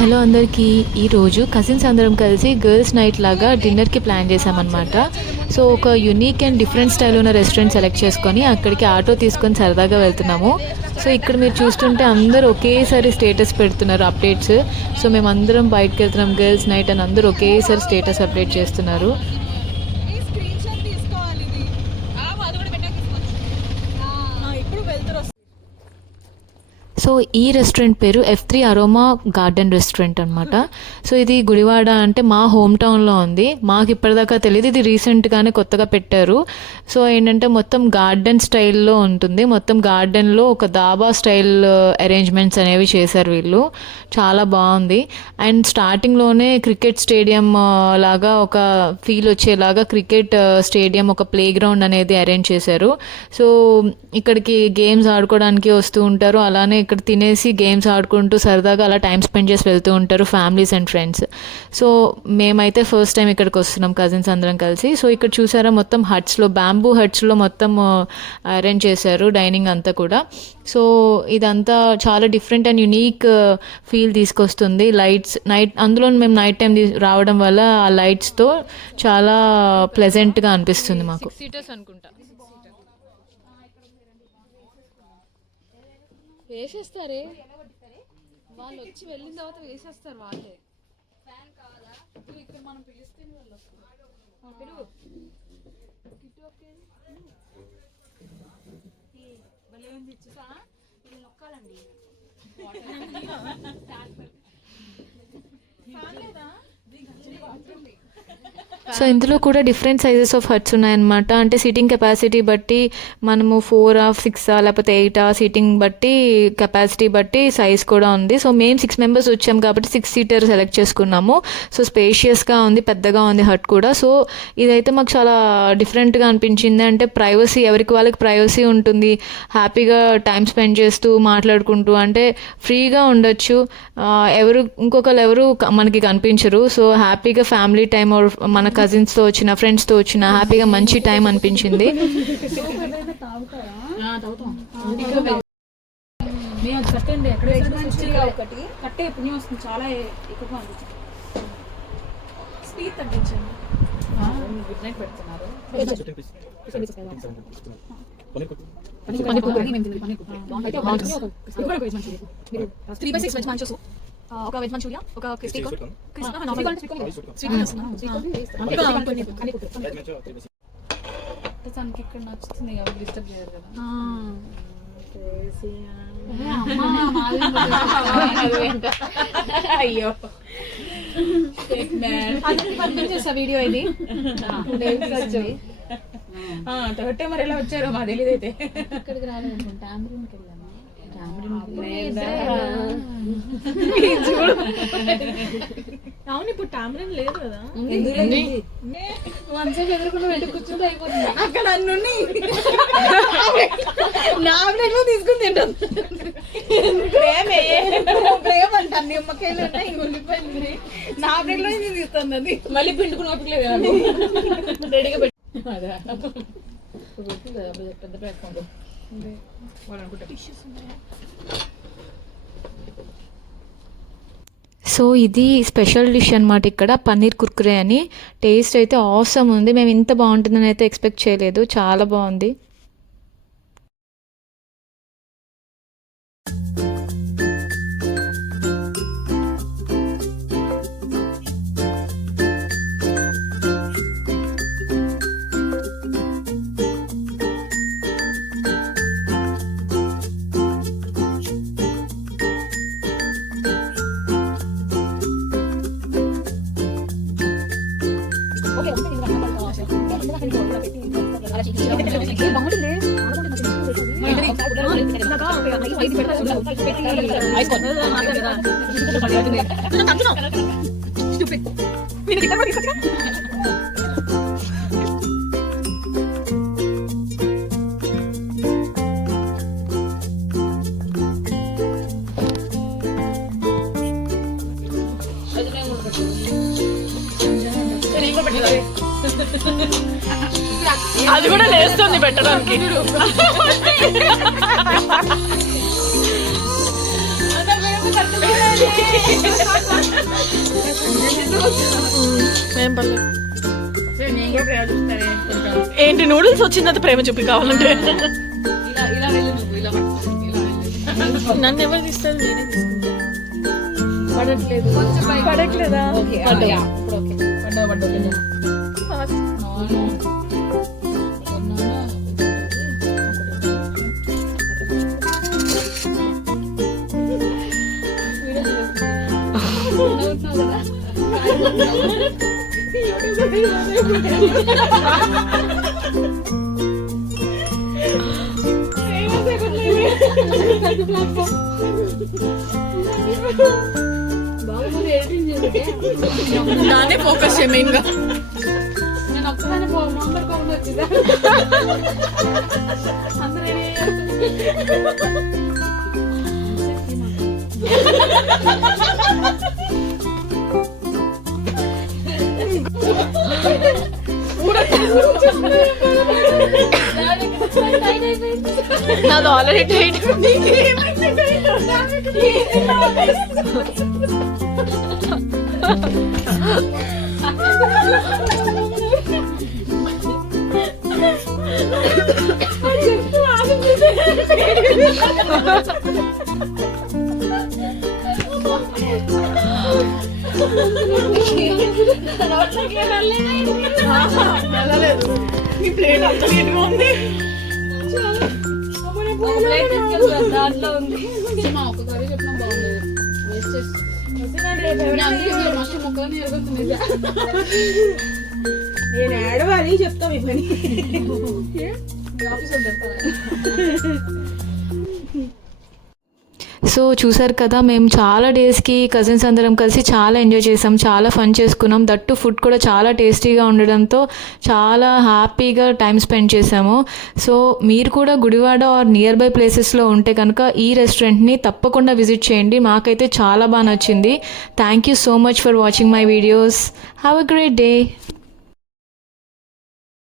Hello అందరికీ. ఈరోజు cousins అందరం కలిసి గర్ల్స్ నైట్ లాగా డిన్నర్కి ప్లాన్ చేసామన్నమాట. సో ఒక యూనిక్ అండ్ డిఫరెంట్ స్టైల్ ఉన్న రెస్టారెంట్ సెలెక్ట్ చేసుకొని అక్కడికి ఆటో తీసుకొని సరదాగా వెళ్తున్నాము. సో ఇక్కడ మీరు చూస్తుంటే అందరూ ఒకేసారి స్టేటస్ పెడుతున్నారు, అప్డేట్స్. సో మేమందరం బయటకు వెళ్తున్నాం గర్ల్స్ నైట్ అని అందరూ ఒకేసారి స్టేటస్ అప్డేట్ చేస్తున్నారు. సో ఈ రెస్టారెంట్ పేరు F3 అరోమా గార్డెన్ రెస్టారెంట్ అనమాట. సో ఇది గుడివాడ అంటే మా హోమ్ టౌన్లో ఉంది. మాకు ఇప్పటిదాకా తెలియదు, ఇది రీసెంట్గానే కొత్తగా పెట్టారు. సో ఏంటంటే మొత్తం గార్డెన్ స్టైల్లో ఉంటుంది. మొత్తం గార్డెన్లో ఒక దాబా స్టైల్ అరేంజ్మెంట్స్ అనేవి చేశారు వీళ్ళు. చాలా బాగుంది. అండ్ స్టార్టింగ్లోనే క్రికెట్ స్టేడియం లాగా ఒక ఫీల్ వచ్చేలాగా క్రికెట్ స్టేడియం, ఒక ప్లే గ్రౌండ్ అనేది అరేంజ్ చేశారు. సో ఇక్కడికి గేమ్స్ ఆడుకోవడానికి వస్తూ ఉంటారు. అలానే ఇక్కడ తినేసి గేమ్స్ ఆడుకుంటూ సరదాగా అలా టైం స్పెండ్ చేసి వెళ్తూ ఉంటారు ఫ్యామిలీస్ అండ్ ఫ్రెండ్స్. సో మేమైతే ఫస్ట్ టైం ఇక్కడికి వస్తున్నాం కజిన్స్ అందరం కలిసి. సో ఇక్కడ చూసారా మొత్తం హట్స్లో, బ్యాంబూ హట్స్లో మొత్తం అరేంజ్ చేశారు డైనింగ్ అంతా కూడా. సో ఇదంతా చాలా డిఫరెంట్ అండ్ యునీక్ ఫీల్ తీసుకొస్తుంది. లైట్స్ అందులో మేము నైట్ టైం రావడం వల్ల ఆ లైట్స్తో చాలా ప్లెజెంట్గా అనిపిస్తుంది మాకు. వేసేస్తారే వాళ్ళు వచ్చి వెళ్ళిన తర్వాత వేసేస్తారు వాళ్ళే. ఇక్కడ మనం పిలిస్తే వాళ్ళు వస్తారు. నొక్కాలండి. సో ఇందులో కూడా డిఫరెంట్ సైజెస్ ఆఫ్ హట్స్ ఉన్నాయన్నమాట. అంటే సీటింగ్ కెపాసిటీ బట్టి మనము 4 or 6 లేకపోతే 8 సీటింగ్ బట్టి కెపాసిటీ బట్టి సైజ్ కూడా ఉంది. సో మేము 6 మెంబర్స్ వచ్చాము కాబట్టి 6 సీటర్ సెలెక్ట్ చేసుకున్నాము. సో స్పేషియస్గా ఉంది, పెద్దగా ఉంది హట్ కూడా. సో ఇదైతే మాకు చాలా డిఫరెంట్గా అనిపించింది. అంటే ప్రైవసీ, ఎవరికి వాళ్ళకి ప్రైవసీ ఉంటుంది. హ్యాపీగా టైం స్పెండ్ చేస్తూ మాట్లాడుకుంటూ అంటే ఫ్రీగా ఉండొచ్చు. ఇంకొకరు ఎవరు మనకి కనిపించరు. సో హ్యాపీగా ఫ్యామిలీ టైం మన కజిన్స్తో వచ్చిన, ఫ్రెండ్స్తో వచ్చిన హ్యాపీగా మంచి టైం అనిపించింది. కట్టండి, ఒకటి కట్టే పుణ్యం వస్తుంది. చాలా ఎక్కువగా అనిపిస్తుంది. స్పీడ్ తగ్గించండి. గుడ్ నైట్ పెడుతున్నారు. 3/6 వెజ్ మంచూస్, ఒక వెజ్ మంచూరియా, ఒక క్రిస్పీ కార్న్, తనకి ఇక్కడ నచ్చుతుంది కాబట్టి డిస్టర్బ్ చేయరు కదా. అయ్యో చేసా వీడియో ఇది. థర్డ్ టైం మరి ఎలా వచ్చారో మా తెలియదు. అయితే ఇక్కడికి రాలేదు, టామరిన్కి వెళ్ళాను. అవును, ఇప్పుడు టామరిన్ లేదు కదా. వన్సేపు ఎదురుకుండా వెళ్ళి కూర్చుంటే అయిపోతుంది. అక్కడ అన్నీ నా ప్లేట్ లో తీసుకుని తింటాను. ప్రేమ అంట, నిమ్మకాయలు ఉన్నాయి, ఉల్లిపాయలు నా ప్లేట్ లో తీస్తాను. అది మళ్ళీ పిండుకుని ఓపికలేదు కదా, రెడీగా పెట్టి పెద్ద ప్లాట్ఫామ్. సో ఇది స్పెషల్ డిష్ అనమాట ఇక్కడ, పన్నీర్ కుర్కురే అని. టేస్ట్ అయితే ఆసమ్ ఉంది. మేము ఇంత బాగుంటుందని అయితే ఎక్స్పెక్ట్ చేయలేదు. చాలా బాగుంది. అది కూడా లేస్తుంది పెట్టడానికి. ఏం పర్లేదు. నేను కూడా ప్రేమ చూస్తానే కొంచెం. ఏంటి నూడిల్స్ వచ్చిందంత ప్రేమ చూపి కావాలంటే ఇలా ఇలా వెళ్ళి నువ్వు ఇలా పట్టుకో, ఇలా వెళ్ళి. నన్ను ఎవరు తీస్తారు నేనే తీసుకుంటా. పడట్లేదు పడట్లేదా ఓకే యా, ఇప్పుడు ఓకే పడ్డా పడ్డా దాన్నే ఫోకస్ మెయిన్ గా. నేను ఒక్కదాన్ని మాట్లాడుకోకుండా వచ్చిందా అందరూ నాది ఆల్రెడీ టైట్. వెళ్ళలేదు. నీ ప్లేట్ అంత నీట్గా ఉంది. దాంట్లో ఉంది ఒక్కసారి చెప్పినా బాగుండేది. వేస్ట్ చేస్తాను మస్తు మొక్కలని ఎరుగుతుంది. నేను ఏడవాలి చెప్తా మీ పని. ఆఫీస్ ఉంటారు. సో చూసారు కదా, మేము చాలా డేస్కి కజిన్స్ అందరం కలిసి చాలా ఎంజాయ్ చేసాం, చాలా ఫన్ చేసుకున్నాం. దట్టు ఫుడ్ కూడా చాలా టేస్టీగా ఉండడంతో చాలా హ్యాపీగా టైం స్పెండ్ చేసాము. సో మీరు కూడా గుడివాడ ఆర్ నియర్ బై ప్లేసెస్లో ఉంటే కనుక ఈ రెస్టారెంట్ని తప్పకుండా విజిట్ చేయండి. మాకైతే చాలా బాగా నచ్చింది. Thank you so much for watching my videos. Have a great day.